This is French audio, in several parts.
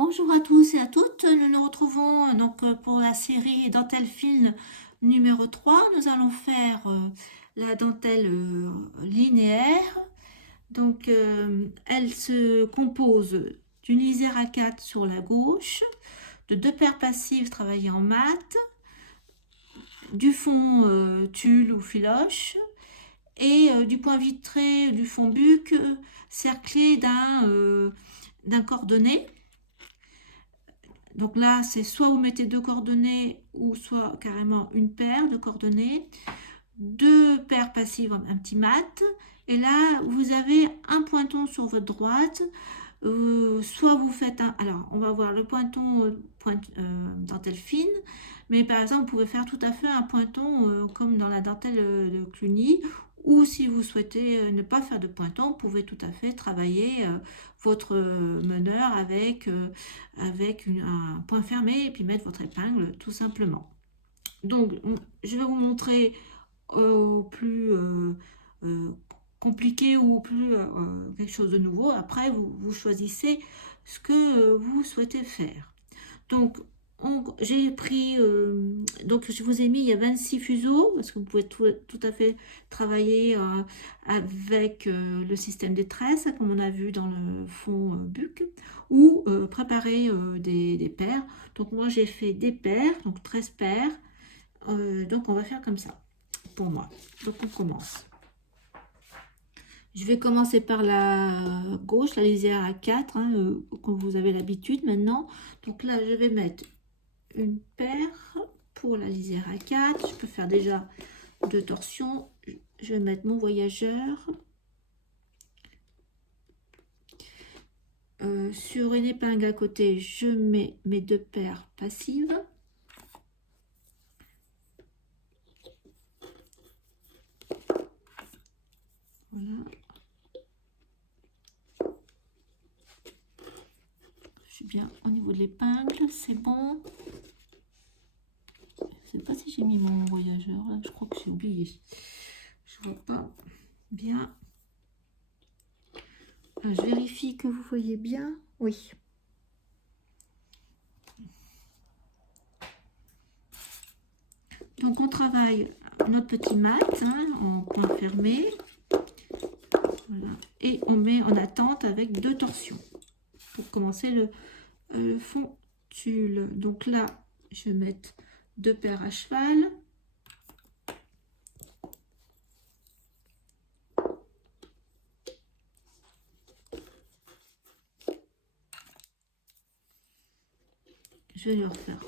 Bonjour à tous et à toutes, nous nous retrouvons pour la série Dentelle Fine numéro 3. Nous allons faire la dentelle linéaire. Elle se compose d'une lisière à 4 sur la gauche, de deux paires passives travaillées en mat, du fond tulle ou filoche et du point vitré du fond buc cerclé d'un cordonnet. Donc là, c'est soit vous mettez deux coordonnées ou soit carrément une paire de coordonnées, deux paires passives, un petit mat. Et là, vous avez un pointon sur votre droite. Soit vous faites un... Alors, on va voir le pointon dentelle fine. Mais par exemple, vous pouvez faire tout à fait un pointon comme dans la dentelle de Cluny. Ou si vous souhaitez ne pas faire de pointon, vous pouvez tout à fait travailler votre meneur avec un point fermé et puis mettre votre épingle tout simplement. Donc, je vais vous montrer au plus compliqué ou au plus quelque chose de nouveau. Après, vous choisissez ce que vous souhaitez faire. Donc, j'ai pris, donc je vous ai mis, il y a 26 fuseaux, parce que vous pouvez tout à fait travailler avec le système des tresses, comme on a vu dans le fond buc, ou préparer des paires. Donc moi j'ai fait des paires, donc 13 paires, donc on va faire comme ça, pour moi. Donc on commence. Je vais commencer par la gauche, la lisière à 4, comme vous avez l'habitude maintenant. Donc là je vais mettre une paire pour la lisière à 4. Je peux faire déjà deux torsions. Je vais mettre mon voyageur sur une épingle à côté. Je mets mes deux paires passives. Voilà. Je suis bien au niveau de l'épingle, c'est bon. Je sais pas si j'ai mis mon voyageur là, je crois que j'ai oublié. Je vois pas bien. Je vérifie que vous voyez bien. Oui. Donc on travaille notre petit mat en point fermé. Voilà. Et on met en attente avec deux torsions pour commencer le fond tulle. Donc là, je vais mettre deux paires à cheval. Je vais leur faire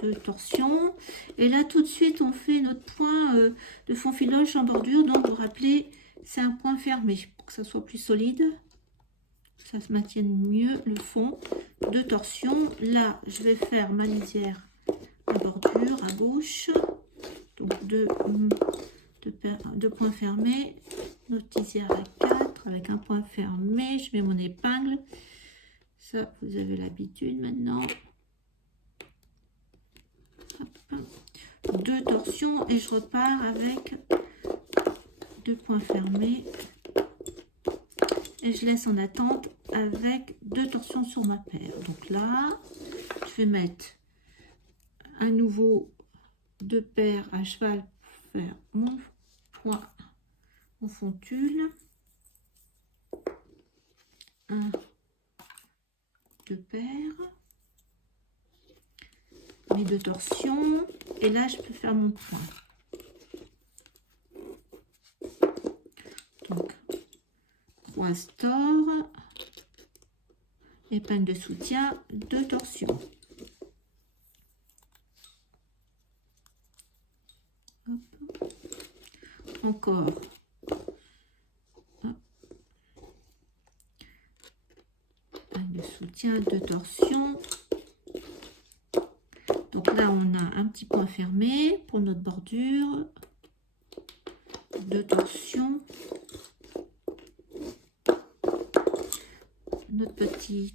deux torsions. Et là, tout de suite, on fait notre point de fond filoche en bordure. Donc, vous rappelez, c'est un point fermé pour que ça soit plus solide. Ça se maintienne mieux le fond. Deux torsions. Là, je vais faire ma lisière à bordure à gauche. Donc, deux points fermés. Notre lisière à 4 avec un point fermé. Je mets mon épingle. Ça, vous avez l'habitude maintenant. Deux torsions et je repars avec deux points fermés et je laisse en attente avec deux torsions sur ma paire. Donc là, je vais mettre à nouveau deux paires à cheval pour faire mon point, mon fond tulle. Un, deux paires, mes deux torsions et là je peux faire mon point. Donc croise tord, épingle de soutien, deux torsions. Hop. Encore. Hop. Épingle de soutien, deux torsions. Donc là, on a un petit point fermé pour notre bordure. Deux torsions. Notre petit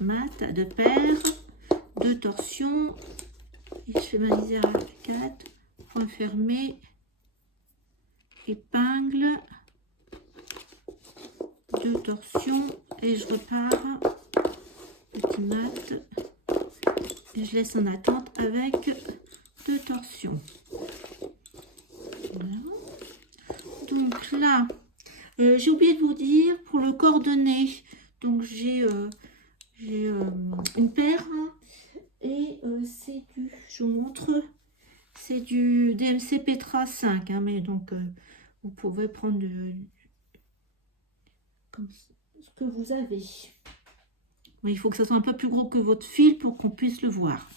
mat à deux paires. Deux torsions. Et je fais ma lisière à 4. Point fermé. Épingle. Deux torsions. Et je repars. Petit petit mat et je laisse en attente avec 2 torsions. Voilà. Donc là, j'ai oublié de vous dire pour le coordonné. Donc j'ai une paire et c'est du, je vous montre, c'est du DMC Petra 5, hein, mais donc vous pouvez prendre comme ce que vous avez. Mais il faut que ça soit un peu plus gros que votre fil pour qu'on puisse le voir.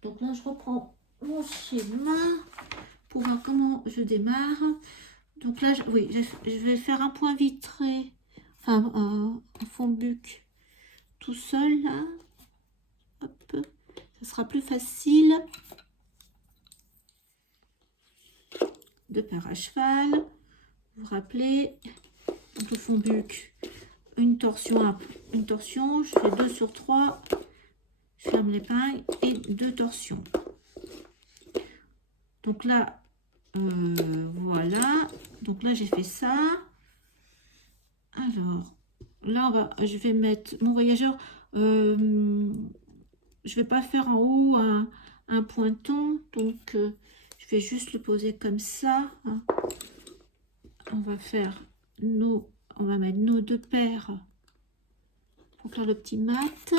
Donc là, je reprends mon schéma pour voir comment je démarre. Donc là, oui, je vais faire un point vitré, enfin un fond buc tout seul là. Hop, ça sera plus facile. 2 paires à cheval. Vous vous rappelez, donc le fond buc, une torsion, je fais 2 sur 3, je ferme l'épingle et 2 torsions. Donc là, voilà. Donc là, j'ai fait ça. Alors, là, je vais mettre mon voyageur. Je vais pas faire en haut un pointon. Donc, je vais juste le poser comme ça. Hein. On va faire on va mettre nos 2 paires pour faire le petit mat.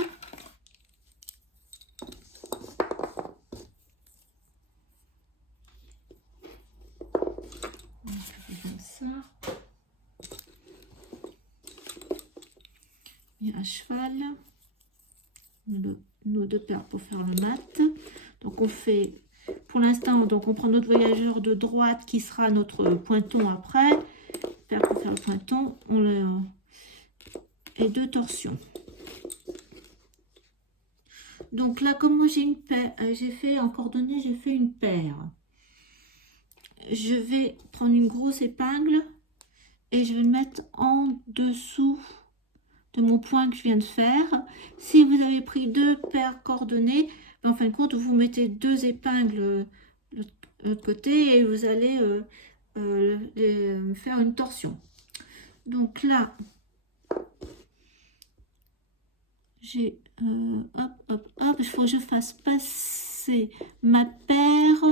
Comme ça. Et à cheval, nos 2 paires pour faire le mat. Donc on fait, pour l'instant, donc on prend notre voyageur de droite qui sera notre pointon après. Paire pour faire le pointon, et 2 torsions. Donc là, comme moi j'ai une paire, j'ai fait en coordonnée, j'ai fait une paire. Je vais prendre une grosse épingle et je vais le mettre en dessous de mon point que je viens de faire. Si vous avez pris 2 paires coordonnées, en fin de compte, vous mettez 2 épingles de l'autre côté et vous allez faire une torsion. Donc là, j'ai hop, hop, hop, il faut que je fasse passer ma paire.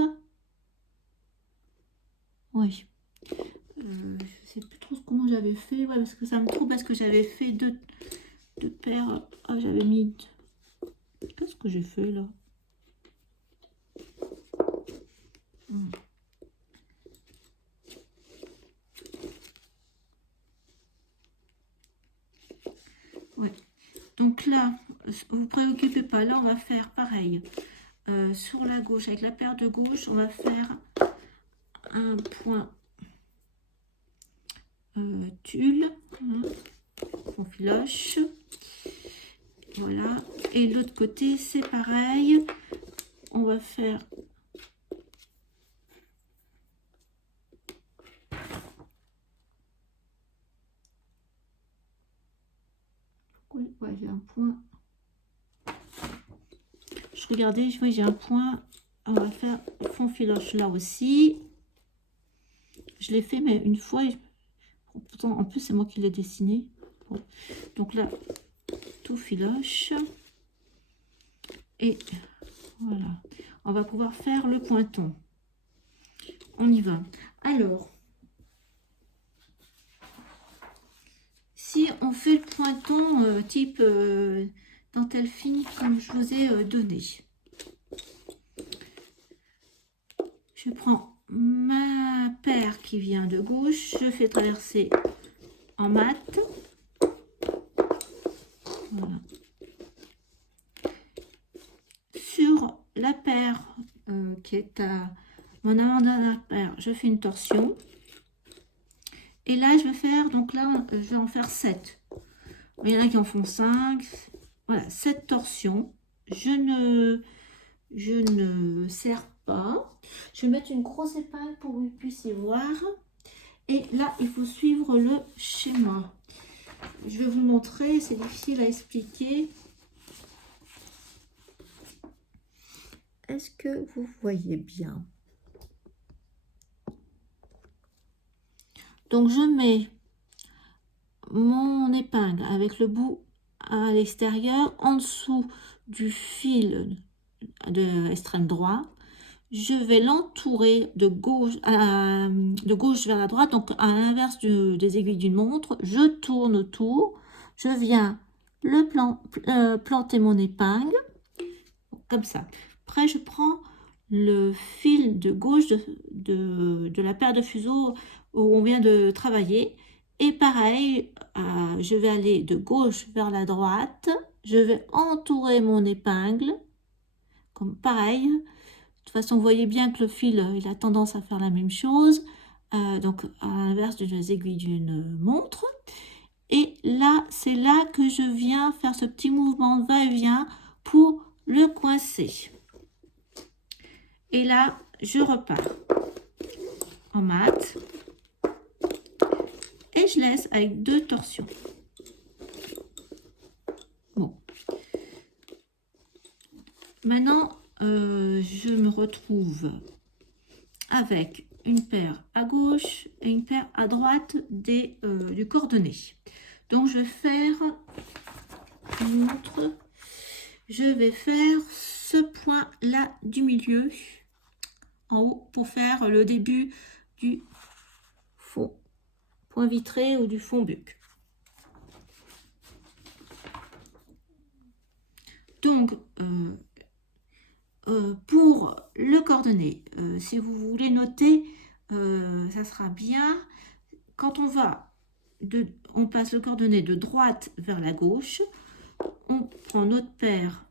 Oui. Je sais plus trop comment j'avais fait. Ouais, parce que ça me trouble parce que j'avais fait deux paires. Ah, j'avais mis. Qu'est-ce que j'ai fait là? Ouais. Donc là, vous préoccupez pas. Là, on va faire pareil. Sur la gauche, avec la paire de gauche, on va faire un point tulle. Hein, on filoche. Voilà. Et l'autre côté, c'est pareil. On va faire ouais, j'ai un point. Je regardais, je vois j'ai un point. On va faire fond filoche là aussi. Je l'ai fait, mais une fois. Pourtant, en plus, c'est moi qui l'ai dessiné. Bon. Donc là, tout filoche. Et voilà. On va pouvoir faire le pointon. On y va. Alors, si on fait le pointon type dentelle fine comme je vous ai donné, je prends ma paire qui vient de gauche, je fais traverser en mat. Voilà. Sur la paire qui est à mon avant-dernière paire, je fais une torsion. Et là, je vais faire, donc là, je vais en faire 7. Il y en a qui en font 5. Voilà, 7 torsions. Je ne serre pas. Je vais mettre une grosse épingle pour que vous puissiez voir. Et là, il faut suivre le schéma. Je vais vous montrer, c'est difficile à expliquer. Est-ce que vous voyez bien? Donc, je mets mon épingle avec le bout à l'extérieur, en dessous du fil de extrême droit. Je vais l'entourer de gauche vers la droite, donc à l'inverse des aiguilles d'une montre. Je tourne autour, je viens planter mon épingle, comme ça. Après, je prends le fil de gauche de la paire de fuseaux où on vient de travailler. Et pareil, je vais aller de gauche vers la droite. Je vais entourer mon épingle, comme pareil. De toute façon, vous voyez bien que le fil, il a tendance à faire la même chose. Donc, à l'inverse des aiguilles d'une montre. Et là, c'est là que je viens faire ce petit mouvement va-et-vient pour le coincer. Et là, je repars en mat. Et je laisse avec 2 torsions. Bon. Maintenant, je me retrouve avec une paire à gauche et une paire à droite du coordonné. Donc, je vais faire une montre. Je vais faire ce point-là du milieu en haut pour faire le début du fond point vitré ou du fond buc. Donc, pour le coordonné, si vous voulez noter, ça sera bien. Quand on passe le coordonné de droite vers la gauche, on prend notre paire,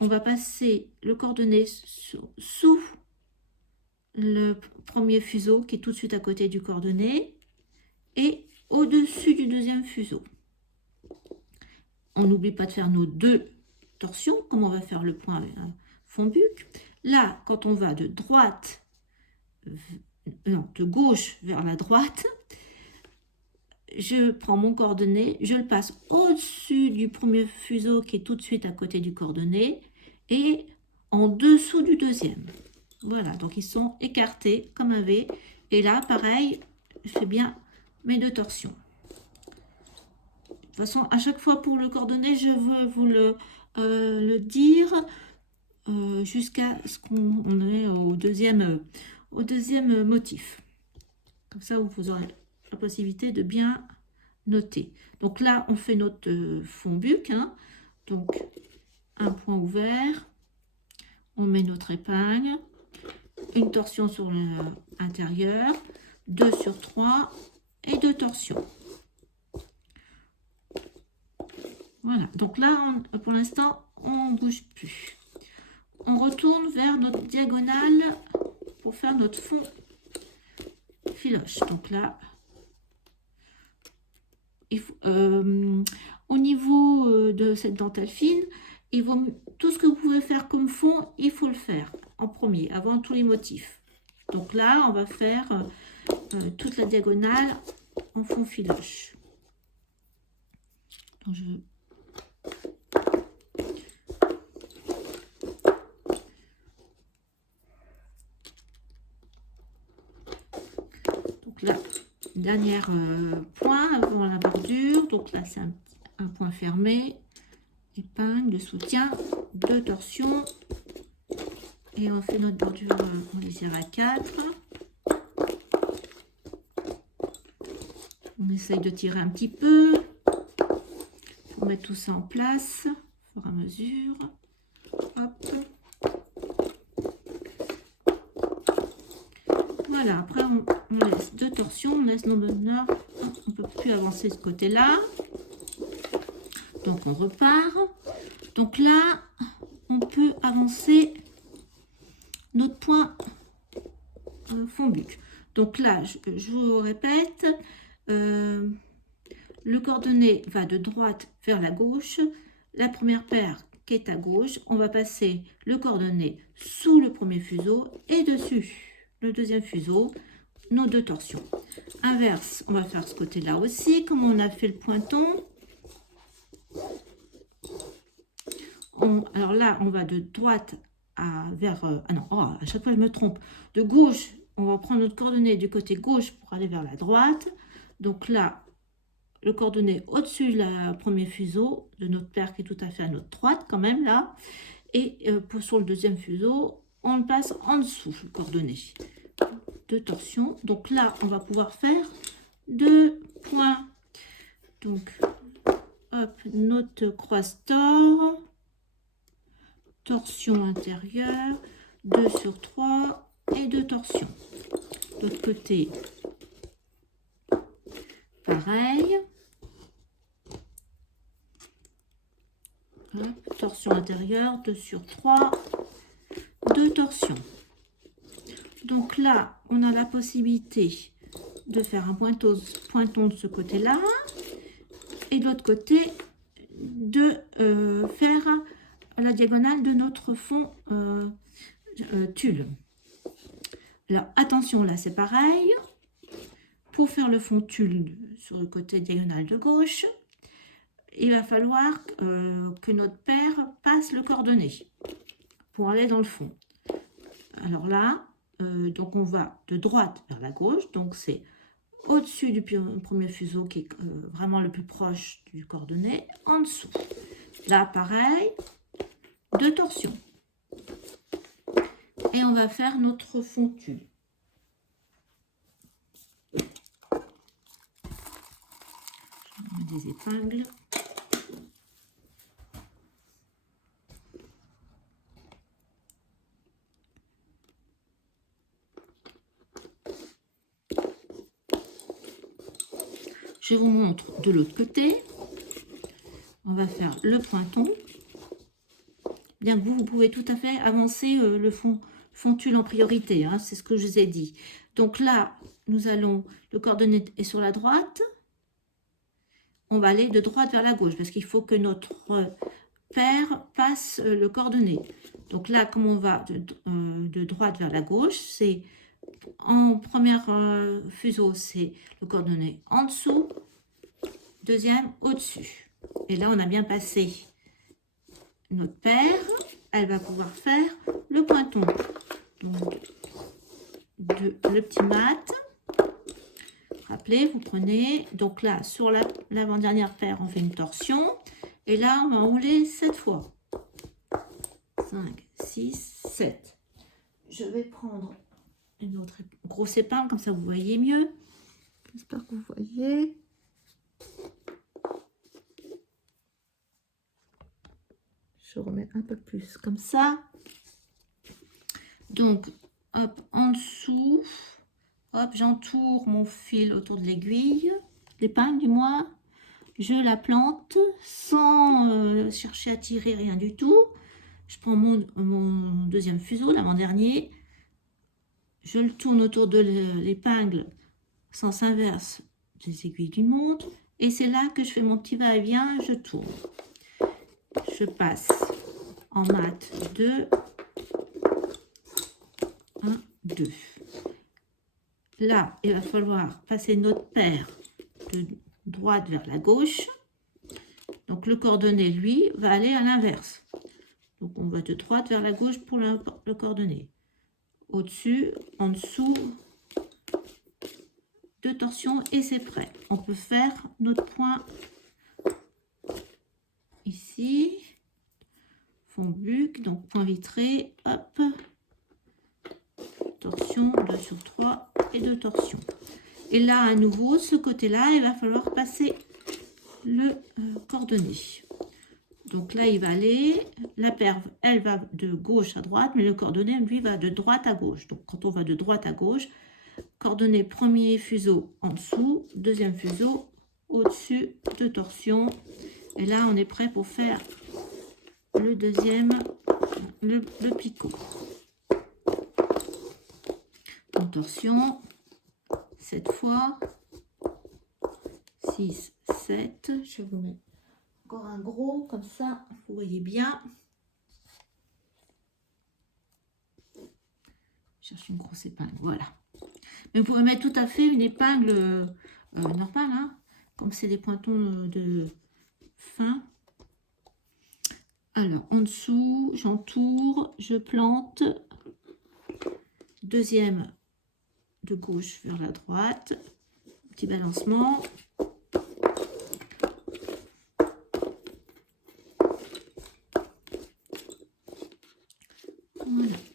on va passer le coordonné sous le premier fuseau qui est tout de suite à côté du coordonné et au-dessus du deuxième fuseau. On n'oublie pas de faire nos 2 torsions, comme on va faire le point fond buc. Là, quand on va de gauche vers la droite, je prends mon coordonné, je le passe au-dessus du premier fuseau qui est tout de suite à côté du coordonné et en dessous du deuxième. Voilà, donc ils sont écartés comme un V. Et là, pareil, je fais bien mes 2 torsions. De toute façon, à chaque fois pour le coordonné, je veux vous le dire jusqu'à ce qu'on ait au deuxième motif. Comme ça, vous aurez la possibilité de bien noter. Donc là, on fait notre fond buc. Hein. Donc, un point ouvert. On met notre épingle. Une torsion sur l'intérieur. 2 sur 3 et 2 torsions. Voilà. Donc là, pour l'instant, on ne bouge plus. On retourne vers notre diagonale pour faire notre fond filoche. Donc là, au niveau de cette dentelle fine, tout ce que vous pouvez faire comme fond, il faut le faire en premier, avant tous les motifs. Donc là, on va faire toute la diagonale en fond filoche. Donc donc là, dernier point avant la bordure. Donc là, c'est un point fermé. Épingle de soutien, 2 torsions. Et on fait notre bordure en lisière à 4. On essaye de tirer un petit peu pour mettre tout ça en place au fur et à mesure. Hop. Voilà, après on laisse 2 torsions, on laisse nos meneurs. On ne peut plus avancer de ce côté-là. Donc on repart. Donc là, on peut avancer notre point fond buc. Donc là, je vous répète, le coordonné va de droite vers la gauche. La première paire qui est à gauche, on va passer le coordonné sous le premier fuseau et dessus le deuxième fuseau, nos 2 torsions. Inverse, on va faire ce côté-là aussi, comme on a fait le pointon. Alors là, on va de droite vers... à chaque fois je me trompe. De gauche, on va prendre notre coordonnée du côté gauche pour aller vers la droite. Donc là, le coordonné au-dessus du premier fuseau de notre paire qui est tout à fait à notre droite quand même là. Et sur le deuxième fuseau, on le passe en dessous, le coordonné. 2 torsions. Donc là, on va pouvoir faire 2 points. Donc, hop, notre croise tord, torsion intérieure, 2 sur 3 et 2 torsions. De l'autre côté, pareil. Hop, torsion intérieure, 2 sur 3, 2 torsions. Donc là, on a la possibilité de faire un pointon de ce côté-là et de l'autre côté de faire la diagonale de notre fond tulle. Alors attention, là c'est pareil. Pour faire le fond tulle sur le côté diagonal de gauche, il va falloir que notre paire passe le coordonné pour aller dans le fond. Alors là, donc on va de droite vers la gauche, donc c'est au-dessus du premier fuseau qui est vraiment le plus proche du coordonné, en dessous. Là, pareil, 2 torsions. Et on va faire notre fond tulle. Je mets des épingles. Je vous montre de l'autre côté. On va faire le pointon. Bien que vous pouvez tout à fait avancer le fond tulle en priorité, hein, c'est ce que je vous ai dit. Donc là, nous allons, le coordonné est sur la droite. On va aller de droite vers la gauche parce qu'il faut que notre paire passe le coordonné. Donc là, comme on va de droite vers la gauche, c'est en premier fuseau, c'est le coordonné en dessous, deuxième au-dessus. Et là, on a bien passé notre paire. Elle va pouvoir faire le pointon. Donc, le petit mat. Rappelez, vous prenez, donc là, sur l'avant-dernière paire, on fait une torsion. Et là, on va rouler 7 fois. 5, 6, 7. Je vais prendre une autre grosse épingle, comme ça vous voyez mieux. J'espère que vous voyez. Je remets un peu plus comme ça. Donc, hop, en dessous, hop, j'entoure mon fil autour de l'aiguille, l'épingle du moins. Je la plante sans chercher à tirer, rien du tout. Je prends mon deuxième fuseau, l'avant-dernier. Je le tourne autour de l'épingle, sens inverse des aiguilles d'une montre. Et c'est là que je fais mon petit va-et-vient, je tourne. Je passe en mat 2, 1, 2. Là, il va falloir passer notre paire de droite vers la gauche. Donc le coordonné, lui, va aller à l'inverse. Donc on va de droite vers la gauche pour le coordonné. Au-dessus, en dessous, 2 torsions et c'est prêt. On peut faire notre point ici. Fond buc, donc point vitré, hop. Torsion, 2 sur 3 et 2 torsions. Et là, à nouveau, ce côté-là, il va falloir passer le coordonné. Donc là, il va aller, la paire, elle va de gauche à droite, mais le coordonné, lui, va de droite à gauche. Donc quand on va de droite à gauche, coordonné premier fuseau en dessous, deuxième fuseau au-dessus, 2 torsions. Et là, on est prêt pour faire le deuxième, le picot. En torsion, 7 fois, 6, 7. Je vous mets encore un gros, comme ça, vous voyez bien. Je cherche une grosse épingle, voilà. Mais vous pouvez mettre tout à fait une épingle normale, hein, comme c'est des pointons de fin. Alors, en dessous, j'entoure, je plante. Deuxième de gauche vers la droite. Petit balancement.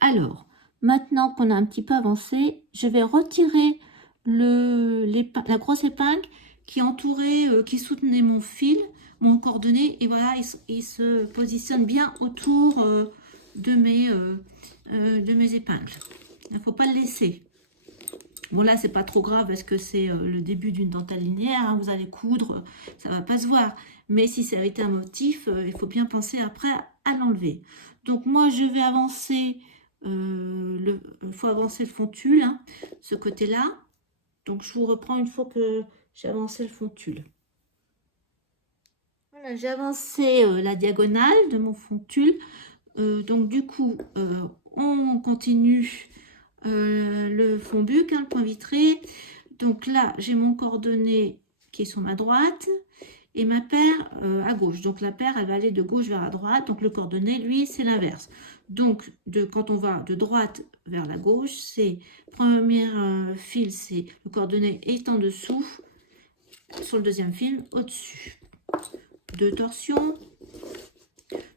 Alors, maintenant qu'on a un petit peu avancé, je vais retirer la grosse épingle qui entourait, qui soutenait mon fil, mon coordonné, et voilà, il se positionne bien autour de mes épingles. Il ne faut pas le laisser. Bon, là, c'est pas trop grave parce que c'est le début d'une dentelle linéaire, hein, vous allez coudre, ça va pas se voir. Mais si ça avait été un motif, il faut bien penser après à l'enlever. Donc moi, je vais avancer, il faut avancer le fond de tulle, hein, ce côté-là. Donc je vous reprends une fois que j'ai avancé le fond de tulle. Voilà, j'ai avancé la diagonale de mon fond de tulle. Donc du coup, on continue le fond buc, hein, le point vitré. Donc là, j'ai mon coordonné qui est sur ma droite et ma paire à gauche. Donc la paire, elle va aller de gauche vers la droite. Donc le coordonné, lui, c'est l'inverse. Donc quand on va de droite vers la gauche, c'est premier fil, c'est le coordonné est en dessous. Sur le deuxième fil, au-dessus. 2 torsions.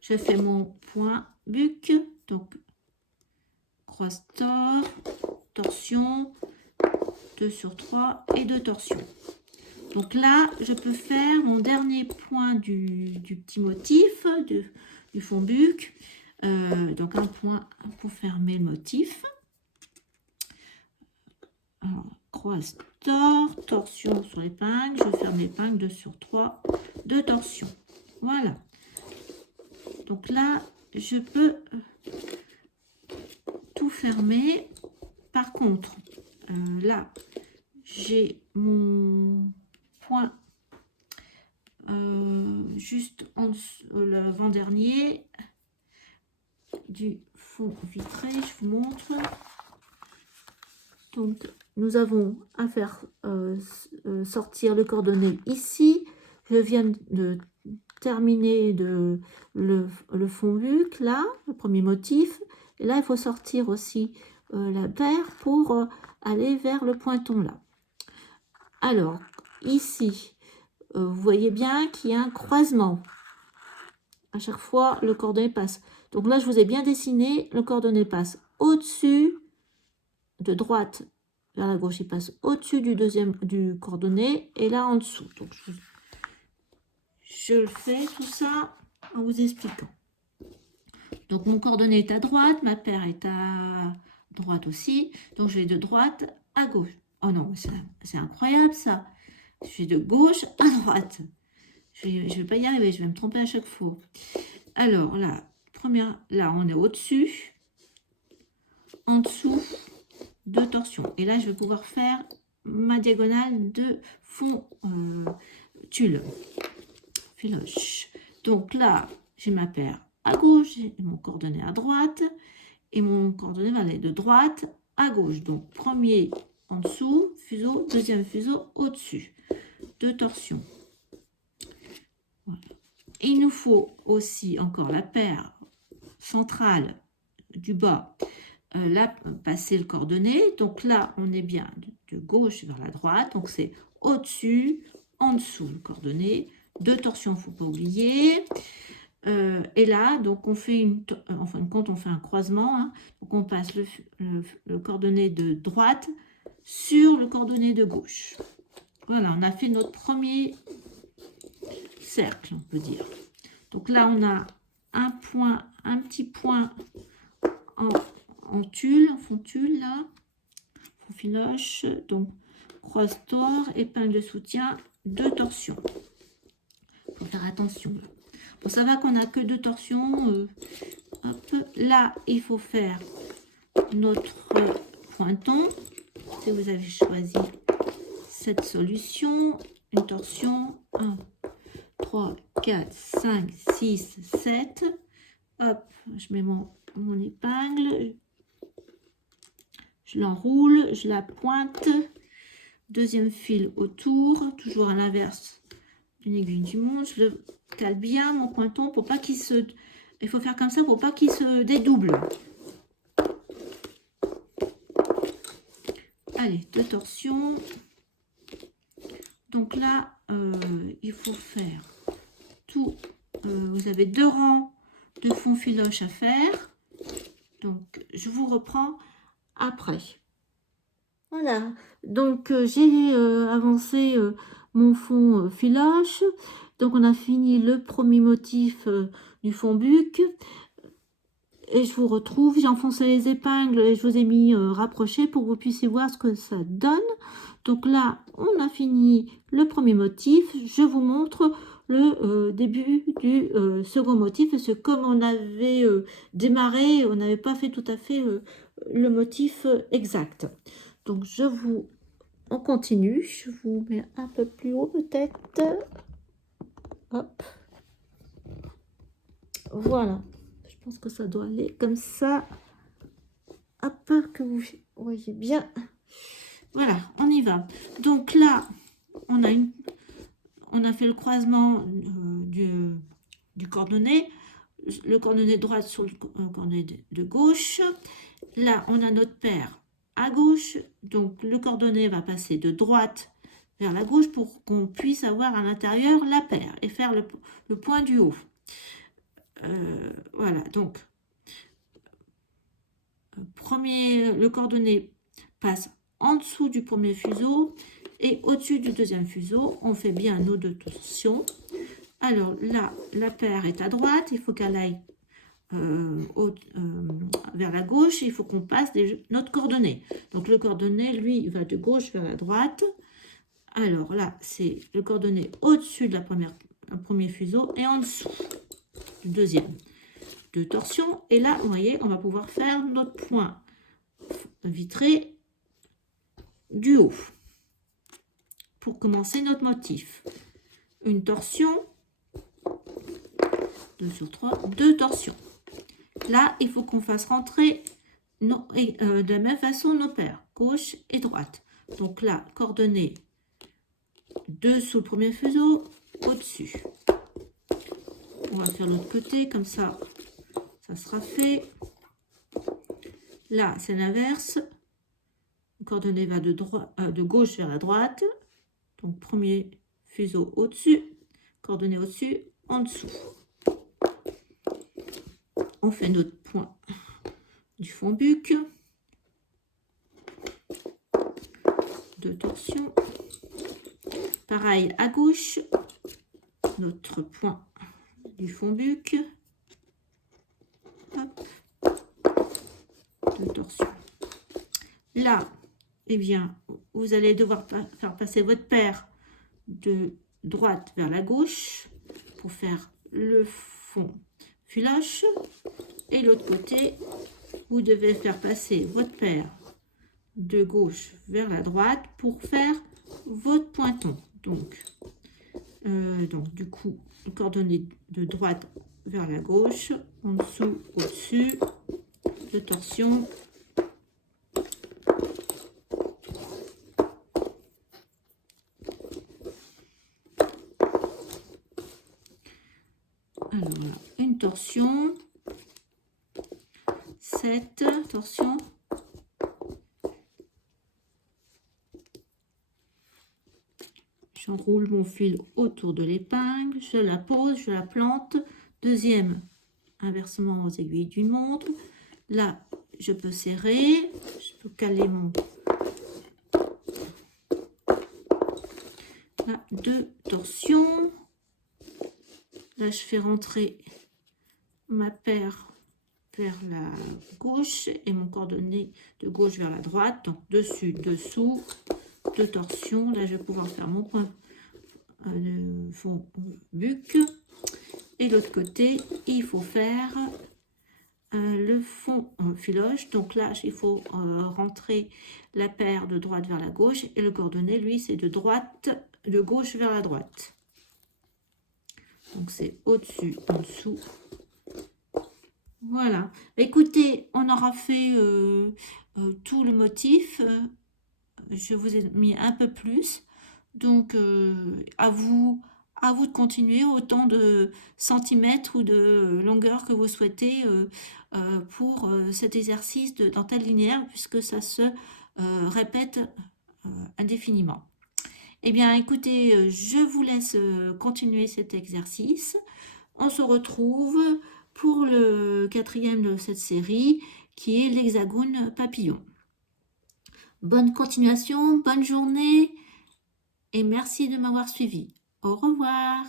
Je fais mon point buc. Donc croise tord, torsion, 2 sur 3 et 2 torsions. Donc là, je peux faire mon dernier point du petit motif, du fond buc. Donc un point pour fermer le motif. Alors, croise tord, torsion sur l'épingle. Je ferme l'épingle, 2 sur 3, 2 torsions. Voilà. Donc là, je peux tout fermer. Par contre, là, j'ai mon point juste en dessous, l'avant-dernier du fond vitré. Je vous montre. Donc, nous avons à faire sortir le coordonné ici. Je viens de terminer le fond buc, là, le premier motif. Et là, il faut sortir aussi la paire pour aller vers le pointon, là. Alors, ici, vous voyez bien qu'il y a un croisement. À chaque fois, le coordonné passe. Donc là, je vous ai bien dessiné. Le coordonné passe au-dessus, de droite vers la gauche. Il passe au-dessus du coordonné et là en dessous. Donc, je le fais tout ça en vous expliquant. Donc, mon coordonné est à droite. Ma paire est à droite aussi. Donc, je vais de droite à gauche. Oh non, c'est incroyable ça. Je vais de gauche à droite. Je vais pas y arriver, je vais me tromper à chaque fois. Alors là, là on est au-dessus, en dessous, 2 torsions. Et là, je vais pouvoir faire ma diagonale de fond tulle, filoche. Donc là, j'ai ma paire à gauche, j'ai mon coordonné à droite, et mon coordonné va aller de droite à gauche. Donc, premier en dessous, fuseau, deuxième fuseau au-dessus. 2 torsions. Voilà. Et il nous faut aussi encore la paire centrale du bas, là, passer le coordonné. Donc là, on est bien de gauche vers la droite. Donc c'est au-dessus, en dessous le coordonné. 2 torsions, il ne faut pas oublier. Et là, donc on fait en fin de compte, on fait un croisement. Hein. Donc on passe le coordonné de droite sur le coordonné de gauche. Voilà, on a fait notre premier cercle, on peut dire. Donc là, on a un petit point en tulle, en fond tulle, là, fond filoche, donc croise tord, épingle de soutien, 2 torsions. Il faut faire attention. Bon, ça va qu'on n'a que 2 torsions. Hop. Là, il faut faire notre pointon. Si vous avez choisi cette solution, une torsion, 1, 3, 4, 5, 6, 7. Hop, je mets mon épingle, je l'enroule, je la pointe, deuxième fil autour, toujours à l'inverse d'une aiguille du montre, je le cale bien mon pointon pour pas qu'il se... Il faut faire comme ça pour pas qu'il se dédouble. Allez, 2 torsions. Donc là, il faut faire tout. Vous avez 2 rangs de fond filoche à faire. Donc, je vous reprends après. Voilà, donc j'ai avancé mon fond filache. Donc, on a fini le premier motif du fond buc. Et je vous retrouve, j'ai enfoncé les épingles et je vous ai mis rapproché pour que vous puissiez voir ce que ça donne. Donc là, on a fini le premier motif. Je vous montre le début du second motif. Parce que comme on avait démarré, on n'avait pas fait tout à fait le motif exact. Donc on continue. Je vous mets un peu plus haut peut-être. Hop. Voilà. Je pense que ça doit aller comme ça. Hop, que vous voyez bien. Voilà, on y va. Donc là, on a fait le croisement du cordonnet, le cordonnet droit sur le cordonnet de gauche. Là, on a notre paire à gauche, donc le cordonnet va passer de droite vers la gauche pour qu'on puisse avoir à l'intérieur la paire et faire le point du haut. Voilà, donc le cordonnet passe en dessous du premier fuseau et au-dessus du deuxième fuseau. On fait bien nos 2 torsions. Alors là, la paire est à droite, il faut qu'elle aille vers la gauche, il faut qu'on passe notre cordonnet. Donc le cordonnet, lui, il va de gauche vers la droite. Alors là, c'est le cordonnet au-dessus de premier fuseau et en dessous du deuxième. 2 torsions. Et là, vous voyez, on va pouvoir faire notre point vitré du haut pour commencer notre motif. Une torsion, 2 sur 3, 2 torsions. Là, il faut qu'on fasse rentrer de la même façon nos paires, gauche et droite. Donc là, coordonnées 2 sous le premier fuseau, au-dessus. On va faire l'autre côté, comme ça, ça sera fait. Là, c'est l'inverse. Le coordonnée va de gauche vers la droite. Donc, premier fuseau au-dessus, coordonnée au-dessus, en dessous. On fait notre point du fond buc. 2 torsions. Pareil à gauche, notre point du fond buc. Hop. 2 torsions. Là, eh bien, vous allez devoir faire passer votre paire de droite vers la gauche pour faire le fond filache. Et l'autre côté, vous devez faire passer votre paire de gauche vers la droite pour faire votre pointon. Donc du coup, le coordonné de droite vers la gauche, en dessous, au-dessus, de torsion. Alors là, une torsion, 7 torsions. J'enroule mon fil autour de l'épingle, je la pose, je la plante. Deuxième inversement aux aiguilles d'une montre. Là, je peux serrer, je peux caler mon... Là, 2 torsions. Là, je fais rentrer ma paire vers la gauche et mon coordonné de gauche vers la droite. Donc, dessus, dessous, 2 torsions. Là, je vais pouvoir faire mon point de fond buc. Et l'autre côté, il faut faire le fond filoche. Donc là, il faut rentrer la paire de droite vers la gauche. Et le coordonné, lui, c'est de gauche vers la droite. Donc c'est au-dessus, en dessous. Voilà. Écoutez, on aura fait tout le motif. Je vous ai mis un peu plus. Donc à vous de continuer autant de centimètres ou de longueur que vous souhaitez pour cet exercice de dentelle linéaire, puisque ça se répète indéfiniment. Eh bien, écoutez, je vous laisse continuer cet exercice. On se retrouve pour le 4e de cette série qui est l'hexagone papillon. Bonne continuation, bonne journée et merci de m'avoir suivi. Au revoir.